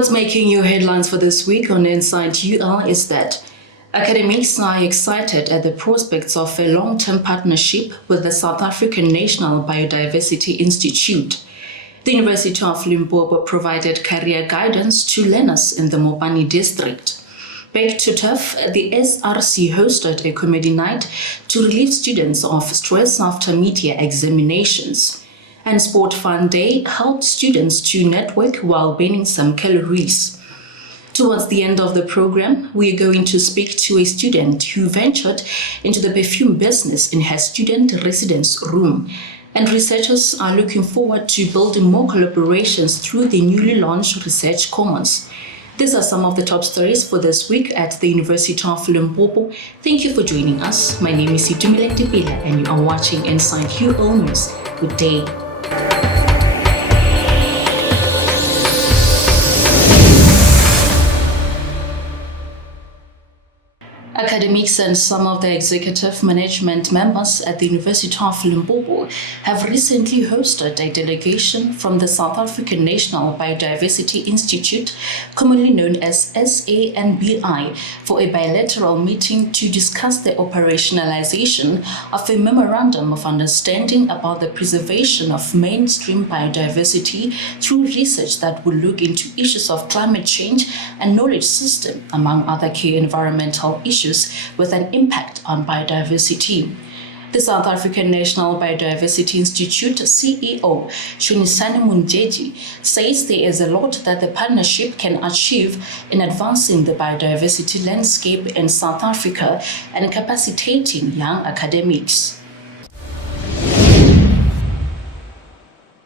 What's making your headlines for this week on Inside UL is that academics are excited at the prospects of a long-term partnership with the South African National Biodiversity Institute. The University of Limpopo provided career guidance to learners in the Mopani district. Back to TUF, the SRC hosted a comedy night to relieve students of stress after media examinations. And Sport Fun Day helped students to network while burning some calories. Towards the end of the program, we are going to speak to a student who ventured into the perfume business in her student residence room. And researchers are looking forward to building more collaborations through the newly launched Research Commons. These are some of the top stories for this week at the University of Limpopo. Thank you for joining us. My name is Situmile Tipila and you are watching Inside UL News. Good day. Academics and some of the executive management members at the University of Limpopo have recently hosted a delegation from the South African National Biodiversity Institute, commonly known as SANBI, for a bilateral meeting to discuss the operationalization of a memorandum of understanding about the preservation of mainstream biodiversity through research that will look into issues of climate change and knowledge system, among other key environmental issues with an impact on biodiversity. The South African National Biodiversity Institute CEO, Shunisani Munjeji, says there is a lot that the partnership can achieve in advancing the biodiversity landscape in South Africa and capacitating young academics.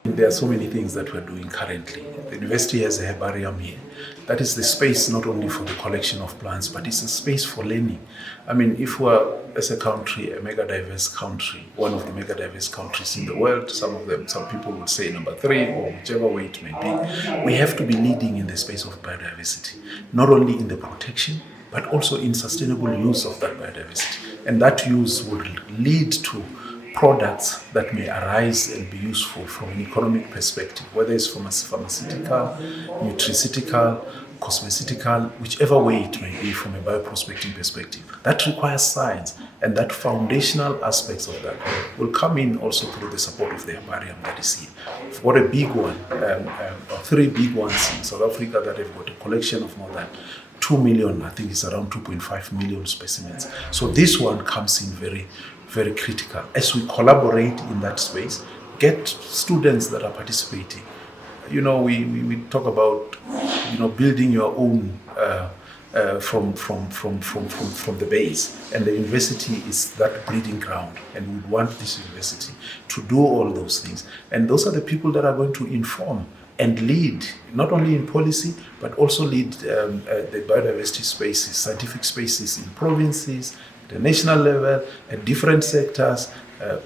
There are so many things that we're doing currently. The university has a herbarium here. That is the space not only for the collection of plants, but it's a space for learning. I mean, if we're, as a country, a mega-diverse country, one of the mega-diverse countries in the world, some people would say number 3, or whichever way it may be, we have to be leading in the space of biodiversity, not only in the protection, but also in sustainable use of that biodiversity. And that use will lead to products that may arise and be useful from an economic perspective, whether it's from a pharmaceutical, nutraceutical, cosmeceutical, whichever way it may be from a bioprospecting perspective. That requires science, and that foundational aspects of that will come in also through the support of the herbarium that is here. For a big one, or 3 big ones in South Africa that have got a collection of more than 2 million, I think it's around 2.5 million specimens. So this one comes in very critical. As we collaborate in that space, get students that are participating. You know, we talk about, building your own from the base, and the university is that breeding ground, and we want this university to do all those things. And those are the people that are going to inform and lead, not only in policy, but also lead the biodiversity spaces, scientific spaces in provinces, the national level, at different sectors,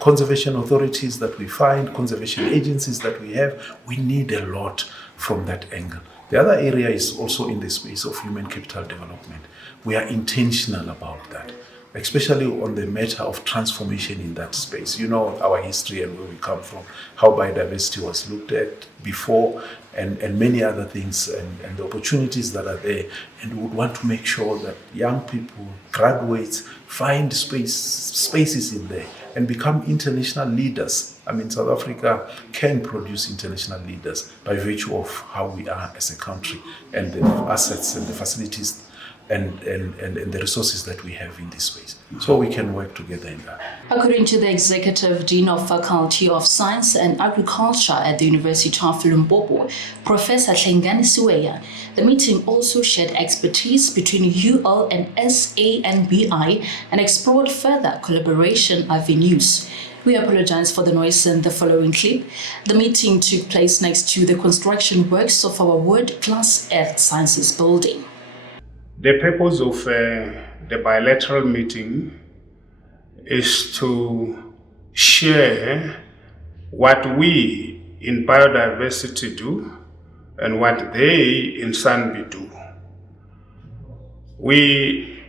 conservation authorities that we find, conservation agencies that we have. We need a lot from that angle. The other area is also in the space of human capital development. We are intentional about that, especially on the matter of transformation in that space. You know our history and where we come from, how biodiversity was looked at before, and many other things, and the opportunities that are there. And we would want to make sure that young people, graduates, find spaces in there and become international leaders. I mean, South Africa can produce international leaders by virtue of how we are as a country, and the assets and the facilities and the resources that we have in this space. So we can work together in that. According to the Executive Dean of Faculty of Science and Agriculture at the University of Limpopo, Professor Hlengani Siweya, the meeting also shared expertise between UL and SANBI and explored further collaboration avenues. We apologize for the noise in the following clip. The meeting took place next to the construction works of our world-class Earth Sciences building. The purpose of the bilateral meeting is to share what we in biodiversity do and what they in SANBI do. We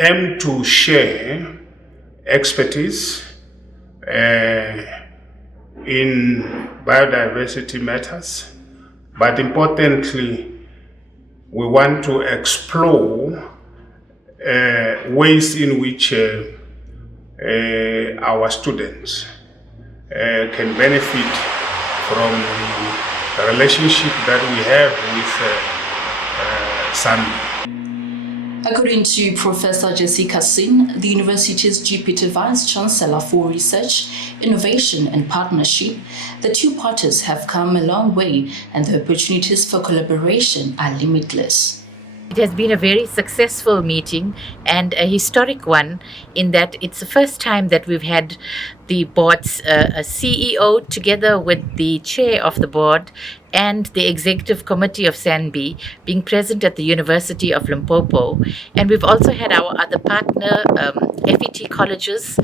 aim to share expertise in biodiversity matters, but importantly, we want to explore ways in which our students can benefit from the relationship that we have with SANBI. According to Professor Jessica Sin, the university's Deputy Vice-Chancellor for Research, Innovation and Partnership, the two parties have come a long way and the opportunities for collaboration are limitless. It has been a very successful meeting and a historic one in that it's the first time that we've had the board's CEO together with the chair of the board and the executive committee of SANBI being present at the University of Limpopo. And we've also had our other partner, FET colleges,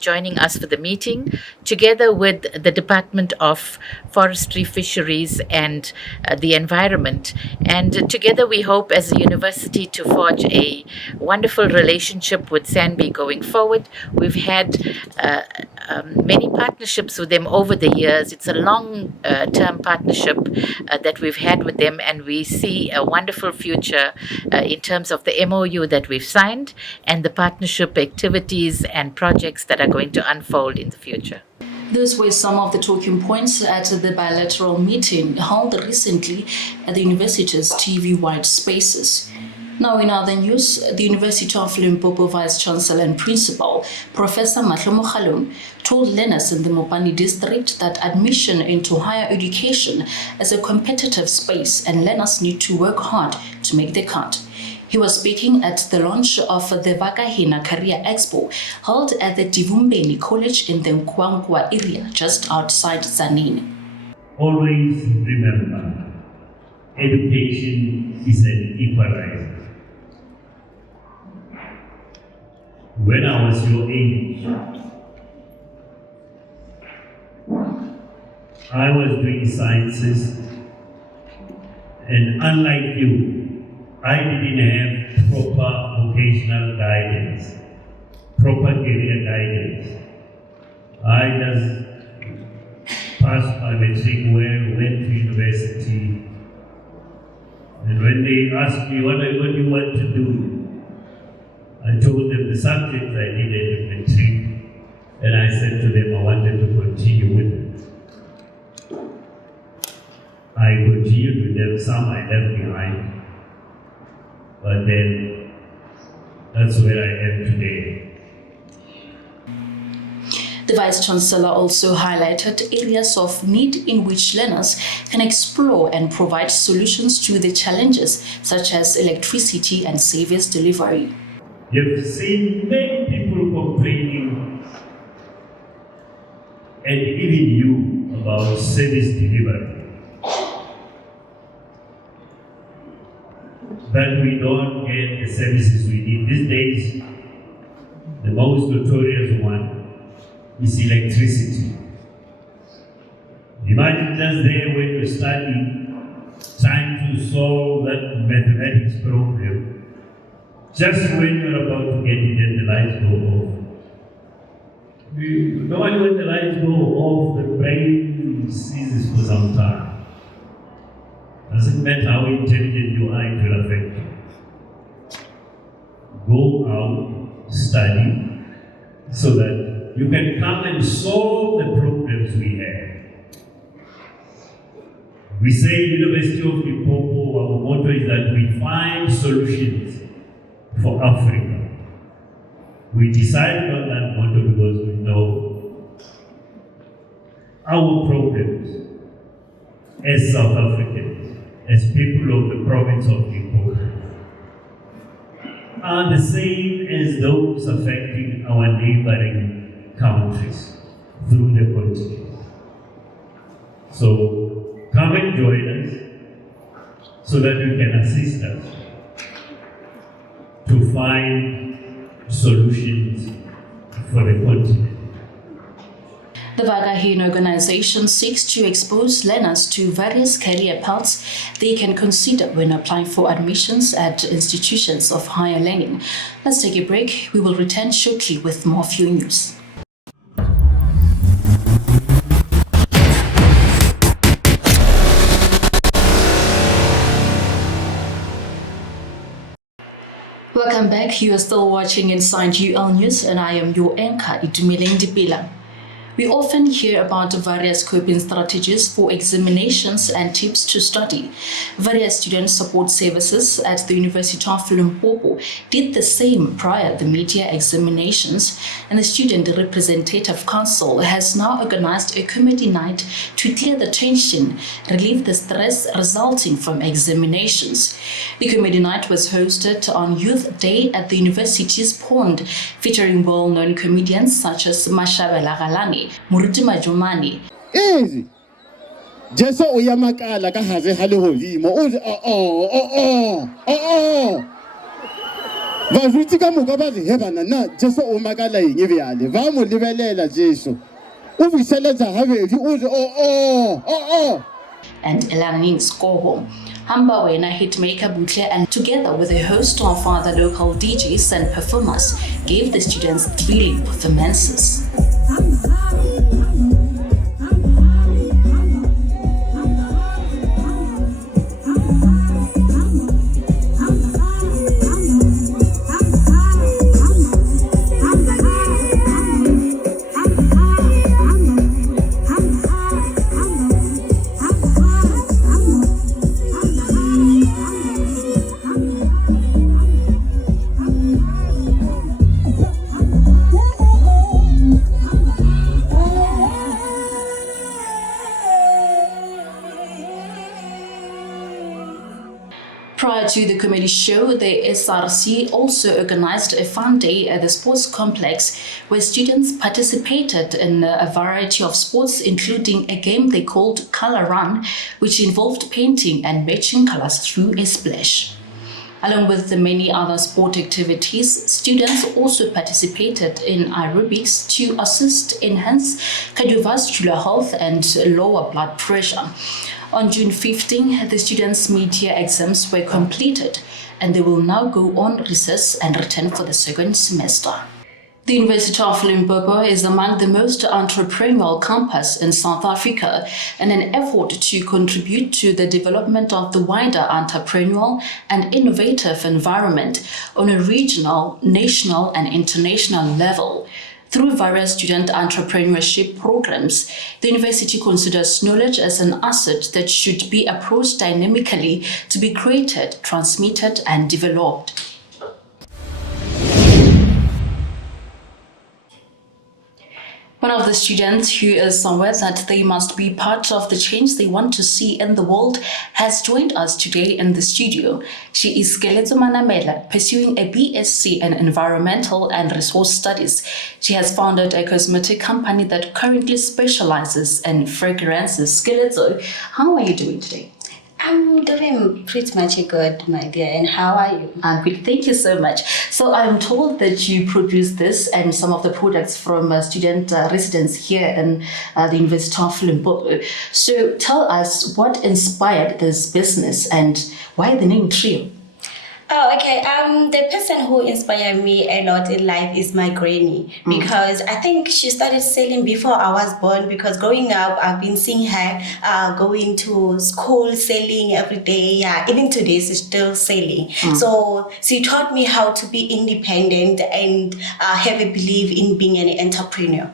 joining us for the meeting, together with the Department of Forestry, Fisheries and the Environment. And together we hope as a university to forge a wonderful relationship with SANBI going forward. We've had many partnerships with them over the years. It's a long-term partnership that we've had with them, and we see a wonderful future in terms of the MOU that we've signed and the partnership activities and projects that are going to unfold in the future. Those were some of the talking points at the bilateral meeting held recently at the university's TV-wide spaces. Now, in other news, the University of Limpopo Vice-Chancellor and Principal, Professor Mahlomo told learners in the Mopani district that admission into higher education is a competitive space and learners need to work hard to make the cut. He was speaking at the launch of the Vakahina Career Expo held at the Divumbeni College in the Nkwangwa area just outside Tzaneen. Always remember, education is an equalizer. When I was your age, I was doing sciences, and unlike you, I didn't have proper vocational guidance, proper career guidance. I just passed my matric well, went to university, and when they asked me what do you want to do, I told them the subjects I needed in matric, and I said to them I wanted to continue with them. I continued with them, some I left behind. But then, that's where I am today. The Vice-Chancellor also highlighted areas of need in which learners can explore and provide solutions to the challenges such as electricity and service delivery. You've seen many people complaining, and even you, about service delivery. That we don't get the services we need. These days, the most notorious one is electricity. Imagine just there when you study, trying to solve that mathematics problem, just when you're about to get it and the lights go off. Normally when the lights go off, the brain ceases for some time. Doesn't matter how intelligent you are, it will affect you. Go out, study, so that you can come and solve the problems we have. We say University of Limpopo, our motto is that we find solutions for Africa. We decided on that motto because we know our problems as South Africans, as people of the province of Limpopo, are the same as those affecting our neighboring countries through the continent. So come and join us so that you can assist us to find solutions for the continent. The Vakahina organization seeks to expose learners to various career paths they can consider when applying for admissions at institutions of higher learning. Let's take a break. We will return shortly with more few news. back. You are still watching Inside UL News, and I am your anchor, Itumeleng Dipila. We often hear about various coping strategies for examinations and tips to study. Various student support services at the University of Limpopo did the same prior to the media examinations, and the Student Representative Council has now organized a comedy night to clear the tension, relieve the stress resulting from examinations. The comedy night was hosted on Youth Day at the university's pond, featuring well-known comedians such as MASHABELA, MAJOMANE. Easy. Jeso uyamakala kahaze hale hodimo. Uze Vazuti ka muka ba hebana na Jeso umakala yingi vyale. Va mo libelela Jesu. Uviseletsa havedi uze And Elanin Skoho. Hamba Wena hitmaker BOOHLE, and together with a host of other local DJs and performers, gave the students thrilling performances. Prior to the comedy show, the SRC also organized a fun day at the sports complex where students participated in a variety of sports, including a game they called Color Run, which involved painting and matching colors through a splash. Along with the many other sport activities, students also participated in aerobics to enhance cardiovascular health and lower blood pressure. On June 15, the students' media exams were completed, and they will now go on recess and return for the second semester. The University of Limpopo is among the most entrepreneurial campus in South Africa, in an effort to contribute to the development of the wider entrepreneurial and innovative environment on a regional, national, and international level. Through various student entrepreneurship programs, the university considers knowledge as an asset that should be approached dynamically to be created, transmitted, and developed. One of the students who is aware that they must be part of the change they want to see in the world has joined us today in the studio. She is Keletso Manamela, pursuing a BSc in Environmental and Resource Studies. She has founded a cosmetic company that currently specializes in fragrances. Keletso, how are you doing today? I'm doing pretty much good, my dear. And how are you? I'm good. Thank you so much. So I'm told that you produce this and some of the products from student residents here in the University of Limpopo. So tell us what inspired this business and why the name Trio? Oh, okay. The person who inspired me a lot in life is my granny, because I think she started selling before I was born, because growing up, I've been seeing her going to school, selling every day. Yeah, even today, she's still selling. So she taught me how to be independent and have a belief in being an entrepreneur.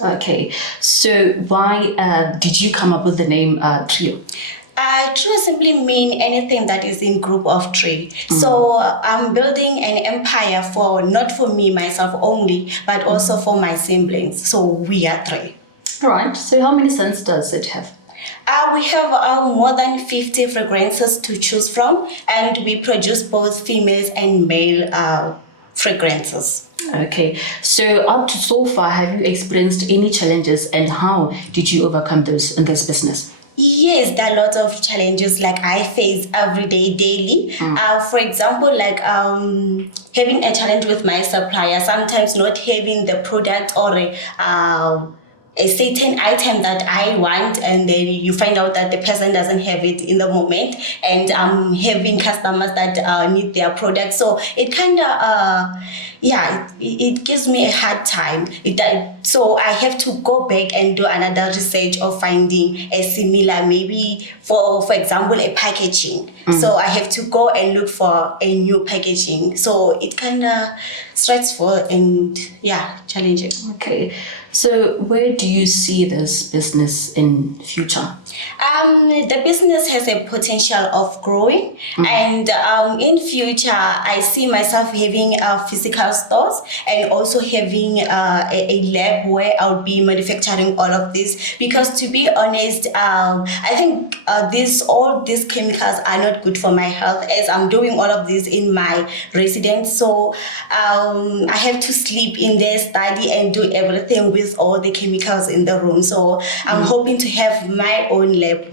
Okay. So why did you come up with the name Trio? Trio simply mean anything that is in group of three. So I'm building an empire not for me, myself only, but also for my siblings. So we are three. Right. So how many scents does it have? We have more than 50 fragrances to choose from, and we produce both females and male fragrances. Okay. So up to so far, have you experienced any challenges, and how did you overcome those in this business? Yes, there are lots of challenges like I face every day, daily. For example, like having a challenge with my supplier, sometimes not having the product or a certain item that I want, and then you find out that the person doesn't have it in the moment, and I'm having customers that need their product. So it kind of, it gives me a hard time. So I have to go back and do another research of finding a similar, maybe for example, a packaging. So I have to go and look for a new packaging. So it kind of stressful and challenging. Okay, so where do you see this business in future? The business has a potential of growing, and in future I see myself having physical stores and also having a lab where I'll be manufacturing all of this, because to be honest, I think all these chemicals are not good for my health, as I'm doing all of this in my residence. So I have to sleep in there, study and do everything with all the chemicals in the room. So I'm hoping to have my own lab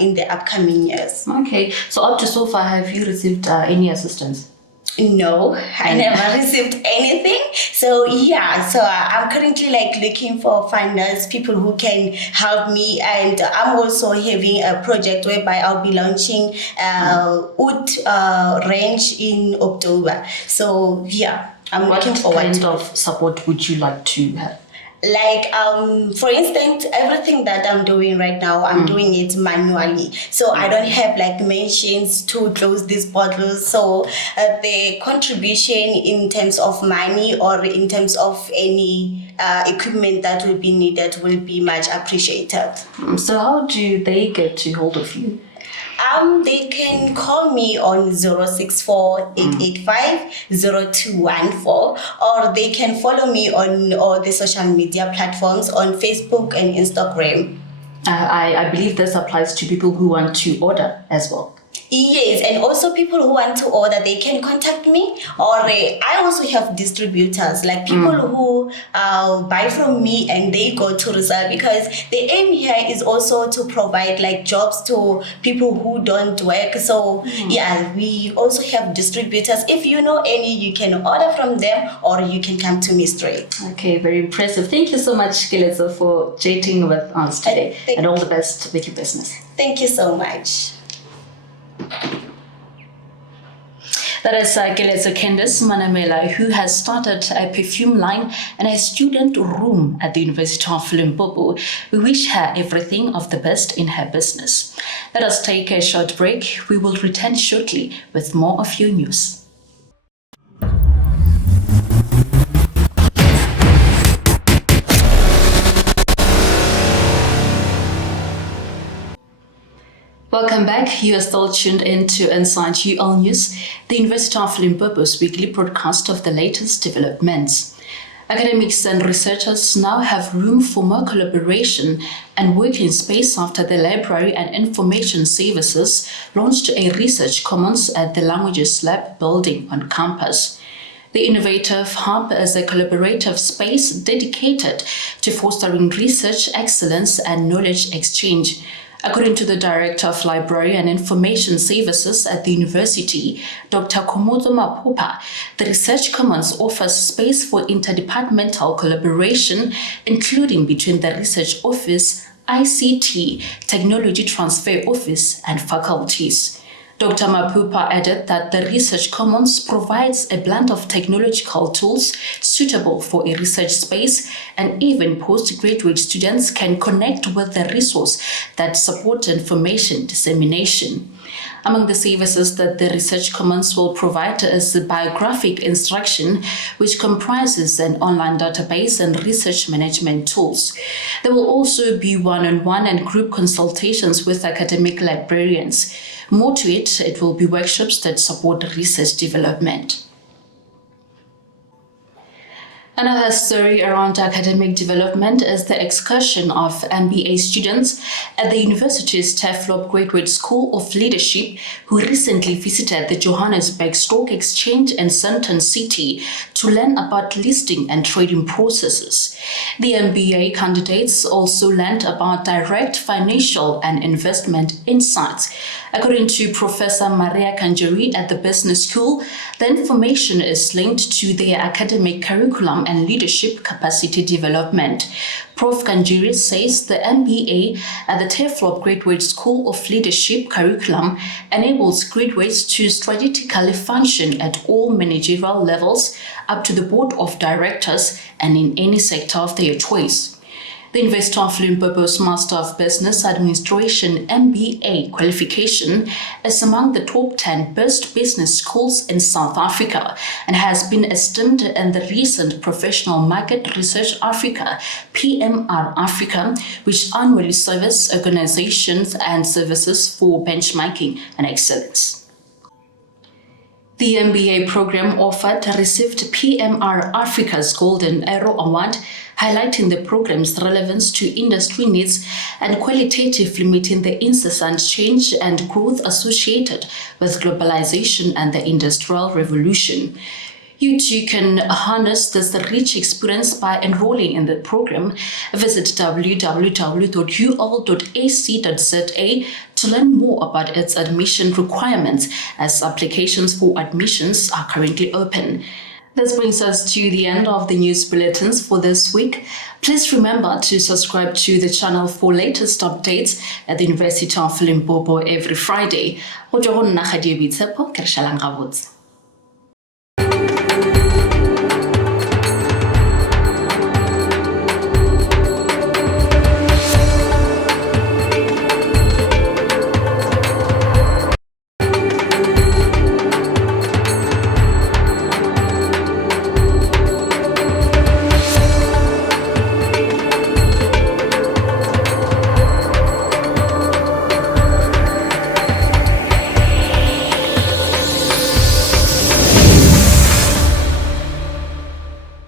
in the upcoming years. Okay, so up to so far, have you received any assistance? No, I never received anything. So I'm currently looking for funders, people who can help me, and I'm also having a project whereby I'll be launching oud range in October. So I'm looking forward. What kind of support would you like to have? For instance, everything that I'm doing right now, I'm doing it manually. So I don't have machines to close these bottles. So the contribution in terms of money or in terms of any equipment that will be needed will be much appreciated. So how do they get to hold of you? They can call me on 064-885-0214, or they can follow me on all the social media platforms on Facebook and Instagram. I believe this applies to people who want to order as well. Yes, and also people who want to order, they can contact me, or I also have distributors, people who buy from me and they go to resell, because the aim here is also to provide jobs to people who don't work. So we also have distributors. If you know any, you can order from them or you can come to me straight. Okay, very impressive. Thank you so much, Kelezo, for chatting with us today, and all the best with your business. Thank you so much. That is Kelezo Manamela, who has started a perfume line and a student room at the University of Limpopo. We wish her everything of the best in her business. Let us take a short break. We will return shortly with more of your news. Welcome back. You are still tuned in to Inside UL News, the University of Limpopo's weekly broadcast of the latest developments. Academics and researchers now have room for more collaboration and working space after the Library and Information Services launched a research commons at the Languages Lab building on campus. The Innovative Hub is a collaborative space dedicated to fostering research excellence and knowledge exchange. According to the Director of Library and Information Services at the university, Dr. Komodo Mapupa, the Research Commons offers space for interdepartmental collaboration, including between the Research Office, ICT, Technology Transfer Office, and faculties. Dr. Mapupa added that the Research Commons provides a blend of technological tools suitable for a research space, and even postgraduate students can connect with the resource that support information dissemination. Among the services that the Research Commons will provide is the biographic instruction, which comprises an online database and research management tools. There will also be one-on-one and group consultations with academic librarians. More to it, it will be workshops that support research development. Another story around academic development is the excursion of MBA students at the university's Tafelberg Graduate School of Leadership, who recently visited the Johannesburg Stock Exchange in Sandton City to learn about listing and trading processes. The MBA candidates also learned about direct financial and investment insights. According to Professor Maria Kanjeri at the Business School, the information is linked to their academic curriculum and leadership capacity development. Prof. Kanjeri says the MBA at the Teflop Graduate School of Leadership curriculum enables graduates to strategically function at all managerial levels up to the board of directors and in any sector of their choice. The University of Limpopo's Master of Business Administration MBA qualification is among the top 10 best business schools in South Africa and has been esteemed in the recent Professional Market Research Africa (PMR Africa), which annually surveys organizations and services for benchmarking and excellence. The MBA program offered received PMR Africa's Golden Arrow Award, highlighting the program's relevance to industry needs and qualitatively meeting the incessant change and growth associated with globalization and the Industrial Revolution. You too can harness this rich experience by enrolling in the program. Visit www.ul.ac.za to learn more about its admission requirements, as applications for admissions are currently open. This brings us to the end of the news bulletins for this week. Please remember to subscribe to the channel for latest updates at the University of Limpopo every Friday.